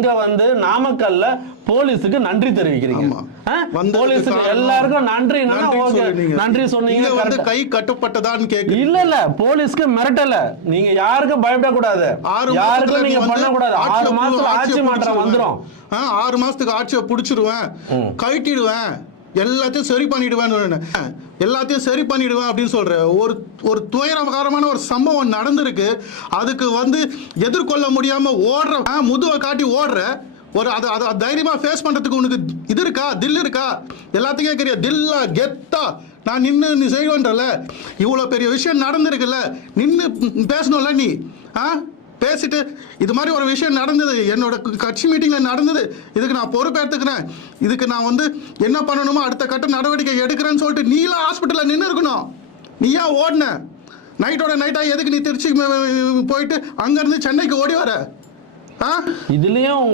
அங்க வந்து நாமக்கல்ல போலீஸுக்கு நன்றி தெரிவிக்கிறீங்க. போலீஸுக்கு எல்லாருக்கும் நன்றி நன்றி சொன்னீங்க. கை கட்டுப்பட்டதான்னு கேக்கு இல்ல போலீஸ்க்கு மிரட்டல. நீங்க யாருக்கும் பயப்படக்கூடாது, யாருக்கும் நீங்க பண்ணக்கூடாது. 6 மாசத்துல ஆட்சி மாற்றம் வந்துரும். 6 மாசத்துக்கு ஆட்சியை புடிச்சிருவேன், கழட்டிடுவேன், எல்லாத்தையும் சரி பண்ணிடுவேன், எல்லாத்தையும் சரி பண்ணிடுவேன் அப்படின்னு சொல்ற ஒரு துயரகரமான ஒரு சம்பவம் நடந்திருக்கு. அதுக்கு வந்து எதிர்கொள்ள முடியாம ஓடுற, முதுவை காட்டி ஓடுற ஒரு அதை தைரியமா ஃபேஸ் பண்றதுக்கு உனக்கு இது இருக்கா, தில் இருக்கா? எல்லாத்தையும் கேட்கறியா? தில்லா கெத்தா நான் நின்று நீ செய்வேன்றல. இவ்வளவு பெரிய விஷயம் நடந்திருக்குல்ல, நின்று பேசணும்ல நீ. பேசிட்டு இது மாதிரி ஒரு விஷயம் நடந்தது, என்னோட கட்சி மீட்டிங்ல நடந்தது, இதுக்கு நான் பொறுப்பேற்றுக்கிறேன், இதுக்கு நான் வந்து என்ன பண்ணணுமோ அடுத்த கட்ட நடவடிக்கை எடுக்கிறேன்னு சொல்லிட்டு நீலாம் ஹாஸ்பிட்டல்ல நின்று இருக்கணும். நீ ஏன் ஓடின? நைட்டோட நைட்டா எதுக்கு நீ திருச்சி போயிட்டு அங்க இருந்து சென்னைக்கு ஓடி வர? இதுலயும்